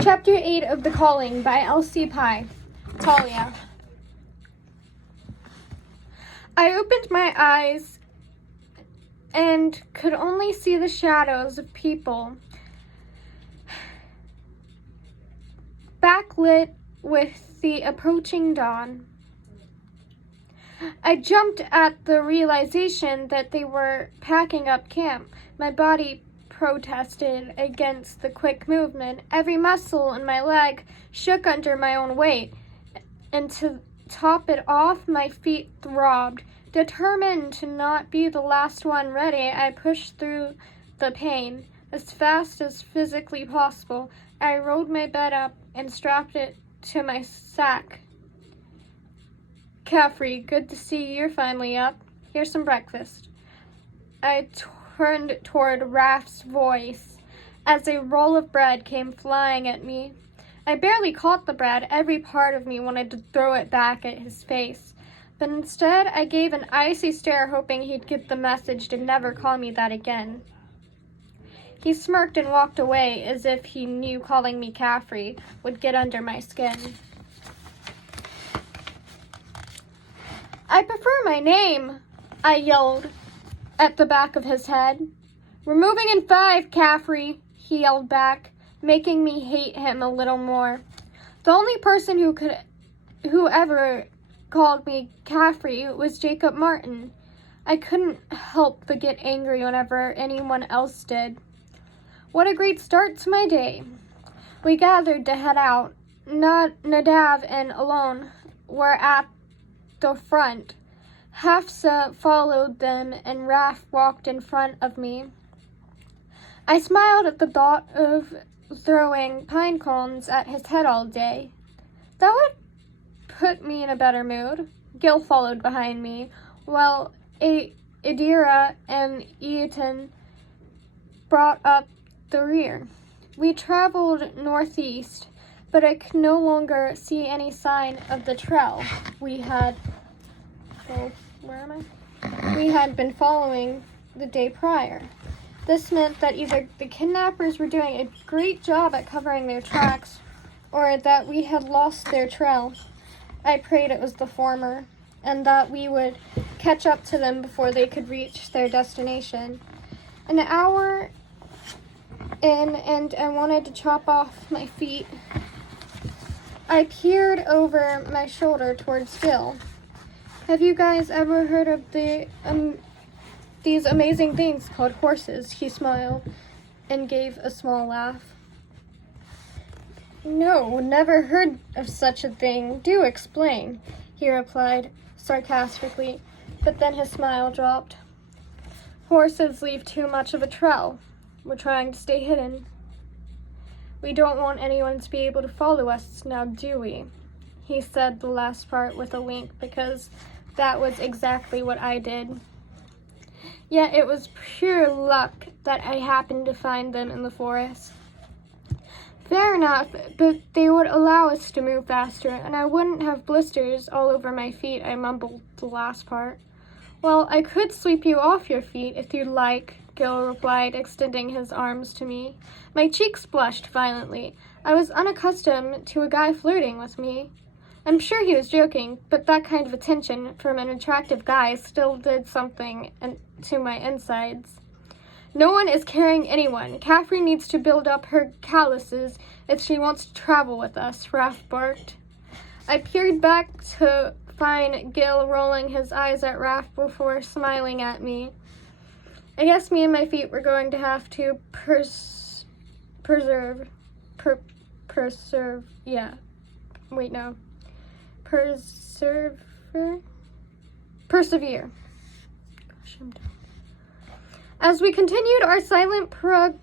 Chapter 8 of The Calling by L.C PYE. Talia. I opened my eyes and could only see the shadows of people, backlit with the approaching dawn. I jumped at the realization that they were packing up camp. My body protested against the quick movement. Every muscle in my leg shook under my own weight, and to top it off, my feet throbbed. Determined to not be the last one ready, I pushed through the pain as fast as physically possible. I rolled my bed up and strapped it to my sack. Caffrey, good to see you're finally up. Here's some breakfast. I turned toward Raph's voice as a roll of bread came flying at me. I barely caught the bread. Every part of me wanted to throw it back at his face. But instead, I gave an icy stare, hoping he'd get the message to never call me that again. He smirked and walked away as if he knew calling me Caffrey would get under my skin. I prefer my name, I yelled at the back of his head. We're moving in 5, Caffrey, he yelled back, making me hate him a little more. The only person who ever called me Caffrey was Jacob Martin. I couldn't help but get angry whenever anyone else did. What a great start to my day. We gathered to head out. Nadav and Alon were at the front. Hafsa followed them, and Raph walked in front of me. I smiled at the thought of throwing pine cones at his head all day. That would put me in a better mood. Gil followed behind me, while Adira and Eaton brought up the rear. We traveled northeast, but I could no longer see any sign of the trail we had been following the day prior. This meant that either the kidnappers were doing a great job at covering their tracks, or that we had lost their trail. I prayed it was the former, and that we would catch up to them before they could reach their destination. An hour in, and I wanted to chop off my feet. I peered over my shoulder towards Gil. Have you guys ever heard of these amazing things called horses? He smiled and gave a small laugh. No, never heard of such a thing. Do explain, he replied sarcastically, but then his smile dropped. Horses leave too much of a trail. We're trying to stay hidden. We don't want anyone to be able to follow us now, do we? He said the last part with a wink, because that was exactly what I did. Yet it was pure luck that I happened to find them in the forest. Fair enough, but they would allow us to move faster, and I wouldn't have blisters all over my feet, I mumbled the last part. Well, I could sweep you off your feet if you'd like, Gil replied, extending his arms to me. My cheeks blushed violently. I was unaccustomed to a guy flirting with me. I'm sure he was joking, but that kind of attention from an attractive guy still did something to my insides. No one is carrying anyone. Caffrey needs to build up her calluses if she wants to travel with us, Raph barked. I peered back to find Gil rolling his eyes at Raph before smiling at me. I guess me and my feet were going to have to persevere. Gosh, I'm done. As we continued our silent progression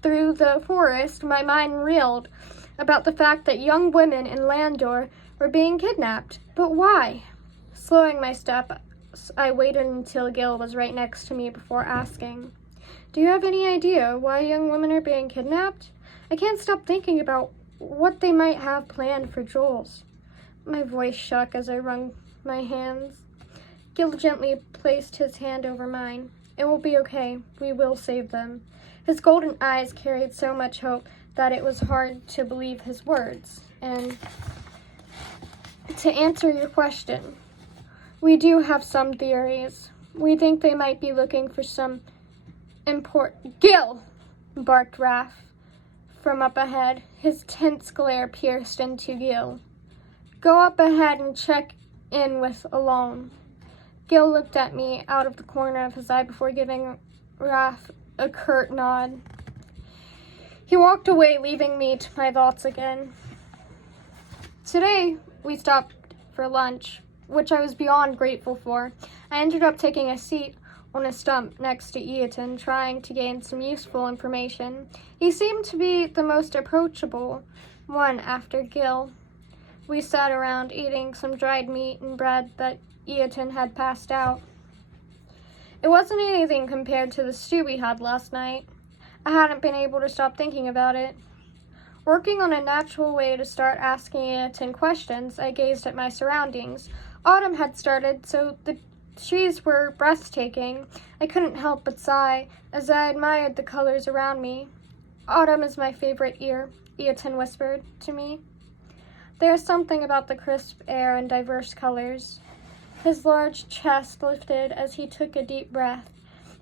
through the forest, my mind reeled about the fact that young women in Landor were being kidnapped. But why? Slowing my step, I waited until Gil was right next to me before asking, Do you have any idea why young women are being kidnapped? I can't stop thinking about what they might have planned for Jules. My voice shook as I wrung my hands. Gil gently placed his hand over mine. It will be okay. We will save them. His golden eyes carried so much hope that it was hard to believe his words. And to answer your question, we do have some theories. We think they might be looking for some Gil, barked Raph from up ahead. His tense glare pierced into Gil. Go up ahead and check in with Alone. Gil looked at me out of the corner of his eye before giving Raph a curt nod. He walked away, leaving me to my thoughts again. Today, we stopped for lunch, which I was beyond grateful for. I ended up taking a seat on a stump next to Eaton, trying to gain some useful information. He seemed to be the most approachable one after Gil. We sat around eating some dried meat and bread that Eaton had passed out. It wasn't anything compared to the stew we had last night. I hadn't been able to stop thinking about it. Working on a natural way to start asking Eaton questions, I gazed at my surroundings. Autumn had started, so the trees were breathtaking. I couldn't help but sigh as I admired the colors around me. Autumn is my favorite year, Eaton whispered to me. There is something about the crisp air and diverse colors. His large chest lifted as he took a deep breath,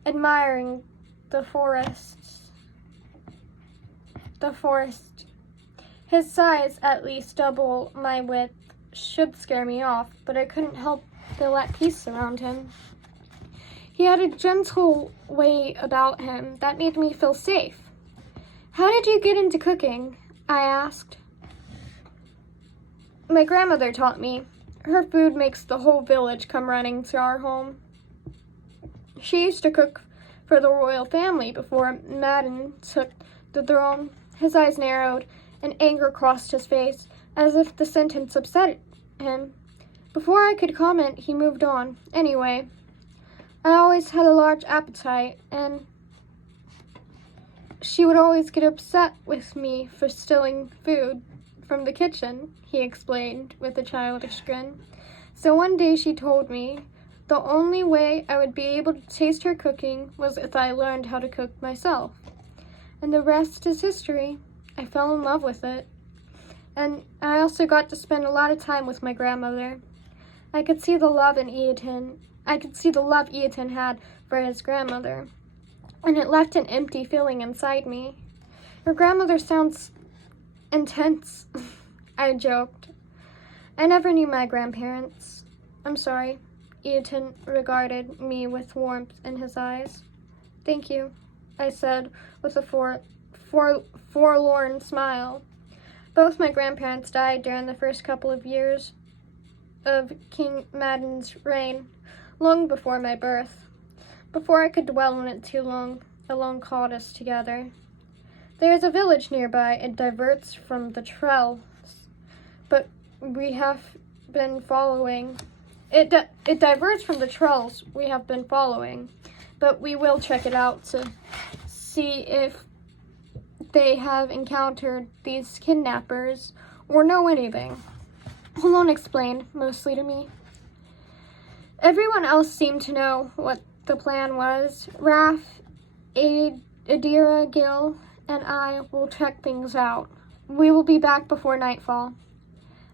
admiring the forest. His size, at least double my width, should scare me off, but I couldn't help feel at peace around him. He had a gentle way about him that made me feel safe. How did you get into cooking? I asked. My grandmother taught me. Her food makes the whole village come running to our home. She used to cook for the royal family before Madden took the throne. His eyes narrowed, and anger crossed his face, as if the sentence upset him. Before I could comment, he moved on. Anyway, I always had a large appetite, and she would always get upset with me for stealing food from the kitchen, he explained with a childish grin. So one day she told me the only way I would be able to taste her cooking was if I learned how to cook myself. And the rest is history. I fell in love with it. And I also got to spend a lot of time with my grandmother. I could see the love Eaton had for his grandmother, and it left an empty feeling inside me. Your grandmother sounds intense, I joked. I never knew my grandparents. I'm sorry. Eaton regarded me with warmth in his eyes. Thank you, I said with a forlorn smile. Both my grandparents died during the first couple of years of King Madden's reign, long before my birth. Before I could dwell on it too long, alone called us together. There is a village nearby. It diverts from the trails, but we have been following. It diverts from the trails we have been following, but we will check it out to see if they have encountered these kidnappers or know anything. Alon explained, mostly to me. Everyone else seemed to know what the plan was. Raph, Adira, Gil, and I will check things out. We will be back before nightfall.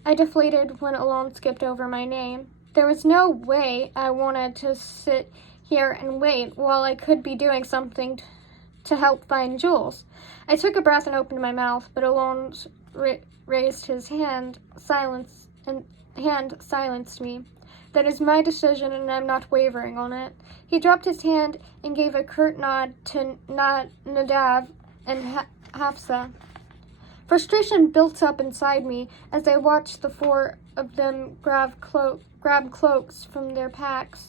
I deflated when Alon skipped over my name. There was no way I wanted to sit here and wait while I could be doing something to help find Jules. I took a breath and opened my mouth, but Alon raised his hand, silenced me. That is my decision, and I'm not wavering on it. He dropped his hand and gave a curt nod to Nadav and Hafsa. Frustration built up inside me as I watched the four of them grab cloaks from their packs.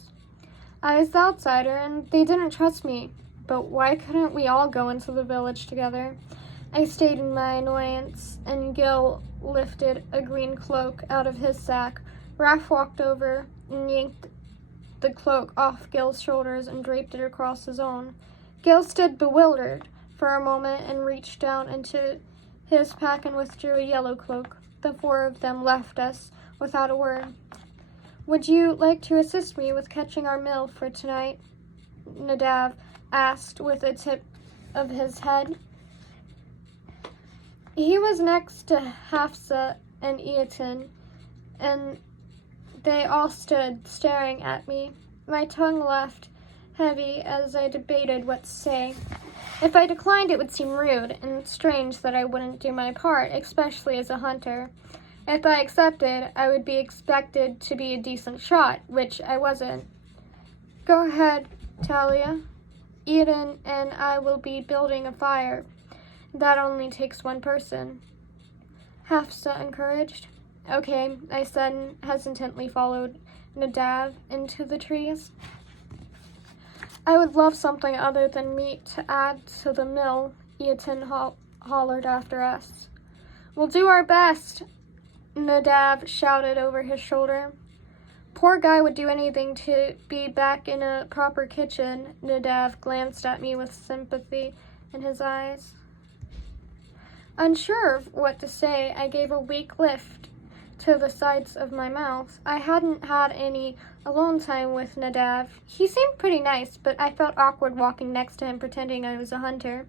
I was the outsider, and they didn't trust me. But why couldn't we all go into the village together? I stayed in my annoyance, and Gil lifted a green cloak out of his sack. Raph walked over and yanked the cloak off Gil's shoulders and draped it across his own. Gil stood bewildered for a moment and reached down into his pack and withdrew a yellow cloak. The four of them left us without a word. Would you like to assist me with catching our meal for tonight? Nadav asked with a tip of his head. He was next to Hafsa and Eaton, and they all stood staring at me. My tongue left heavy as I debated what to say. If I declined, it would seem rude and strange that I wouldn't do my part, especially as a hunter. If I accepted, I would be expected to be a decent shot, which I wasn't. Go ahead, Talia. Eden and I will be building a fire. That only takes one person. Hafsa encouraged. Okay, I said and hesitantly followed Nadav into the trees. I would love something other than meat to add to the meal, Eaton hollered after us. We'll do our best, Nadav shouted over his shoulder. Poor guy would do anything to be back in a proper kitchen. Nadav glanced at me with sympathy in his eyes. Unsure of what to say, I gave a weak lift to the sides of my mouth. I hadn't had any alone time with Nadav. He seemed pretty nice, but I felt awkward walking next to him pretending I was a hunter.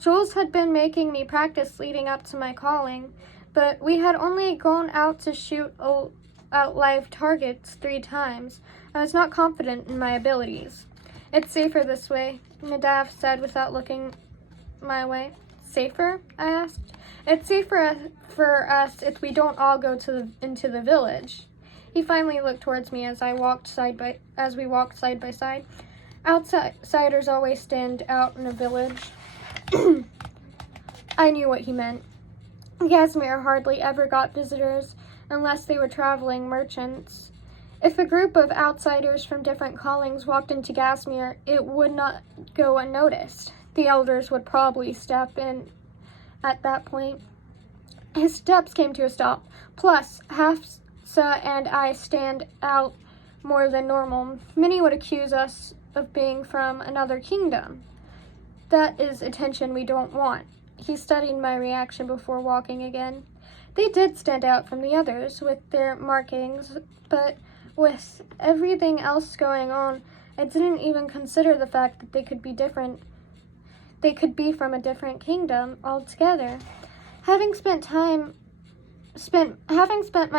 Jules had been making me practice leading up to my calling, but we had only gone out to shoot out live targets 3 times. I was not confident in my abilities. It's safer this way, Nadav said without looking my way. Safer? I asked. It's safer for us if we don't all go into the village. He finally looked towards me as we walked side by side. Outsiders always stand out in a village. I knew what he meant. Gazmere hardly ever got visitors unless they were traveling merchants. If a group of outsiders from different callings walked into Gazmere, it would not go unnoticed. The elders would probably step in at that point. His steps came to a stop. Plus, Hafsa and I stand out more than normal. Many would accuse us of being from another kingdom. That is attention we don't want. He studied my reaction before walking again. They did stand out from the others with their markings, but with everything else going on, I didn't even consider the fact that they could be different. They could be from a different kingdom altogether. Having spent my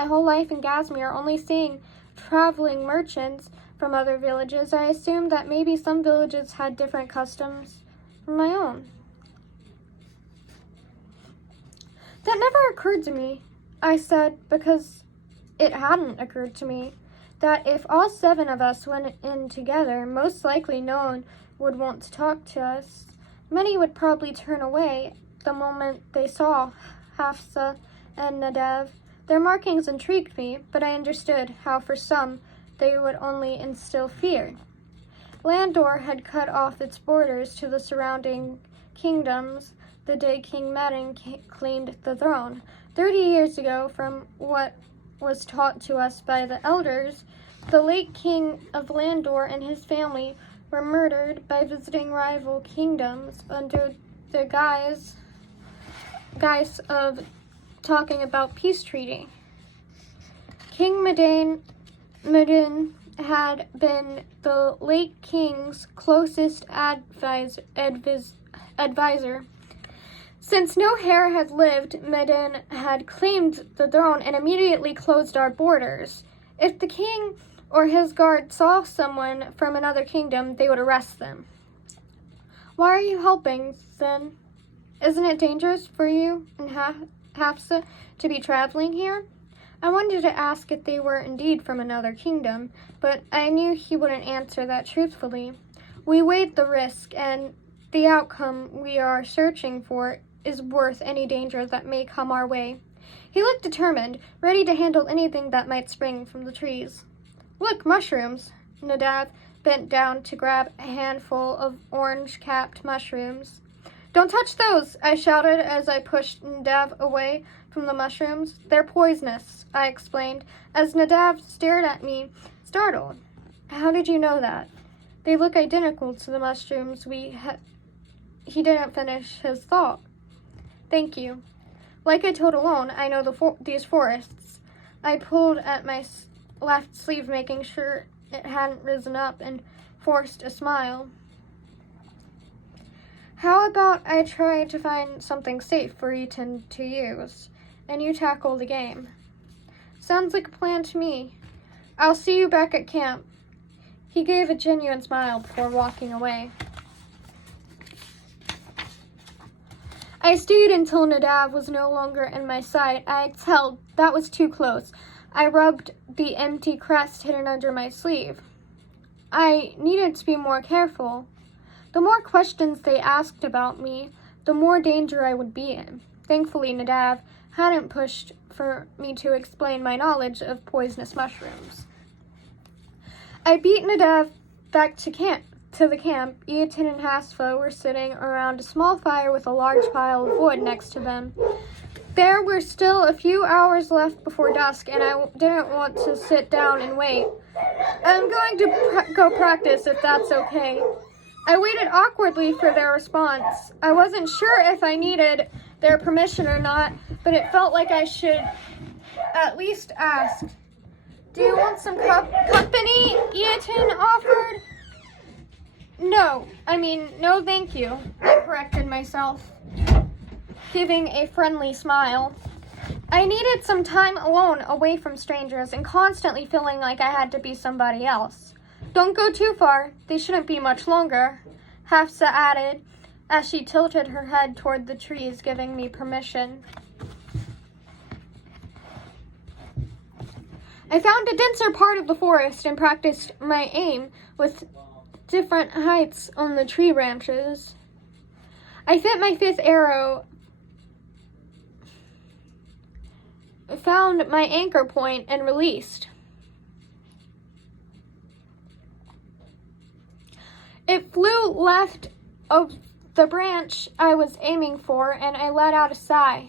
whole life in Gazmere only seeing traveling merchants from other villages, I assumed that maybe some villages had different customs from my own. That never occurred to me, I said, because it hadn't occurred to me that if all 7 of us went in together, most likely no one would want to talk to us. Many would probably turn away the moment they saw Hafsa and Nadav. Their markings intrigued me, but I understood how for some they would only instill fear. Landor had cut off its borders to the surrounding kingdoms the day King Medin claimed the throne. 30 years ago, from what was taught to us by the elders, the late king of Landor and his family were murdered by visiting rival kingdoms under the guise of talking about peace treaty. King Medin had been the late king's closest advisor. Since no heir had lived, Medin had claimed the throne and immediately closed our borders. If the king or his guard saw someone from another kingdom, they would arrest them. Why are you helping, then? Isn't it dangerous for you and Hafsa to be traveling here? I wanted to ask if they were indeed from another kingdom, but I knew he wouldn't answer that truthfully. We weighed the risk, and the outcome we are searching for is worth any danger that may come our way. He looked determined, ready to handle anything that might spring from the trees. Look, mushrooms! Nadav bent down to grab a handful of orange-capped mushrooms. Don't touch those! I shouted as I pushed Nadav away from the mushrooms. They're poisonous, I explained, as Nadav stared at me, startled. How did you know that? They look identical to the mushrooms He didn't finish his thought. Thank you. Like I told Alone, I know these forests. I pulled at my left sleeve, making sure it hadn't risen up, and forced a smile. How about I try to find something safe for Ethan to use, and you tackle the game? Sounds like a plan to me. I'll see you back at camp. He gave a genuine smile before walking away. I stayed until Nadav was no longer in my sight. I exhaled. That was too close. I rubbed the empty crest hidden under my sleeve. I needed to be more careful. The more questions they asked about me, the more danger I would be in. Thankfully, Nadav hadn't pushed for me to explain my knowledge of poisonous mushrooms. I beat Nadav back to the camp. Eaton and Hasfa were sitting around a small fire with a large pile of wood next to them. There were still a few hours left before dusk, and I didn't want to sit down and wait. I'm going to go practice, if that's okay. I waited awkwardly for their response. I wasn't sure if I needed their permission or not, but it felt like I should at least ask. Do you want some company? Eaton offered. No, thank you, I corrected myself, giving a friendly smile. I needed some time alone away from strangers and constantly feeling like I had to be somebody else. Don't go too far. They shouldn't be much longer, Hafsa added as she tilted her head toward the trees, giving me permission. I found a denser part of the forest and practiced my aim with different heights on the tree branches. I fit my 5th arrow, found my anchor point, and released. It flew left of the branch I was aiming for, and I let out a sigh.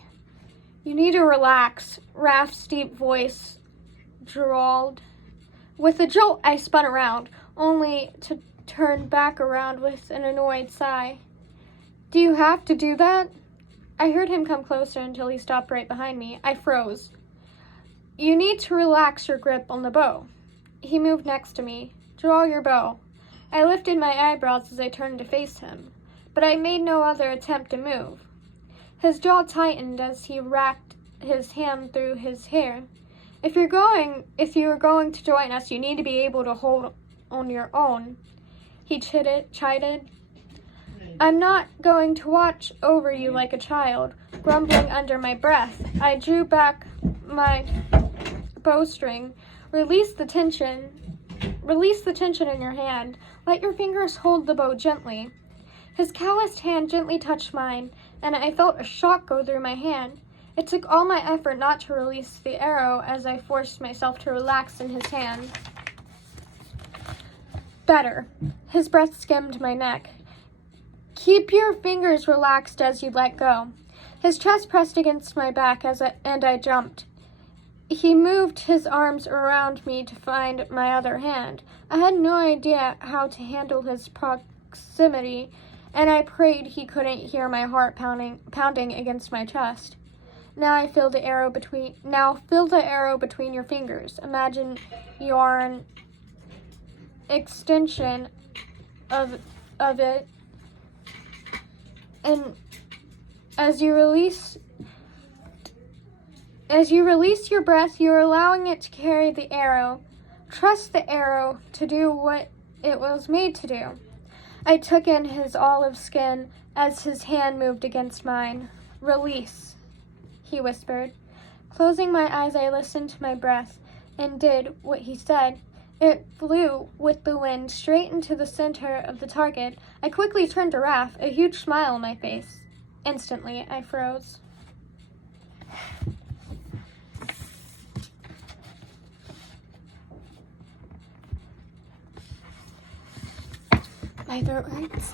You need to relax, Raph's deep voice drawled. With a jolt, I spun around, only to turn back around with an annoyed sigh. Do you have to do that? I heard him come closer until he stopped right behind me. I froze. You need to relax your grip on the bow. He moved next to me. Draw your bow. I lifted my eyebrows as I turned to face him, but I made no other attempt to move. His jaw tightened as he racked his hand through his hair. If you are going to join us, you need to be able to hold on your own, he chided. I'm not going to watch over you like a child, grumbling under my breath. I drew back my bowstring. Release the tension in your hand. Let your fingers hold the bow gently. His calloused hand gently touched mine, and I felt a shock go through my hand. It took all my effort not to release the arrow as I forced myself to relax in his hand. Better. His breath skimmed my neck. Keep your fingers relaxed as you let go. His chest pressed against my back and I jumped. He moved his arms around me to find my other hand. I had no idea how to handle his proximity, and I prayed he couldn't hear my heart pounding against my chest. Now fill the arrow between your fingers. Imagine you're an extension of it, and as you release your breath, you're allowing it to carry the arrow. Trust the arrow to do what it was made to do. I took in his olive skin as his hand moved against mine. Release, he whispered. Closing my eyes, I listened to my breath and did what he said. It flew with the wind straight into the center of the target. I quickly turned to Raph, a huge smile on my face. Instantly, I froze. My throat hurts.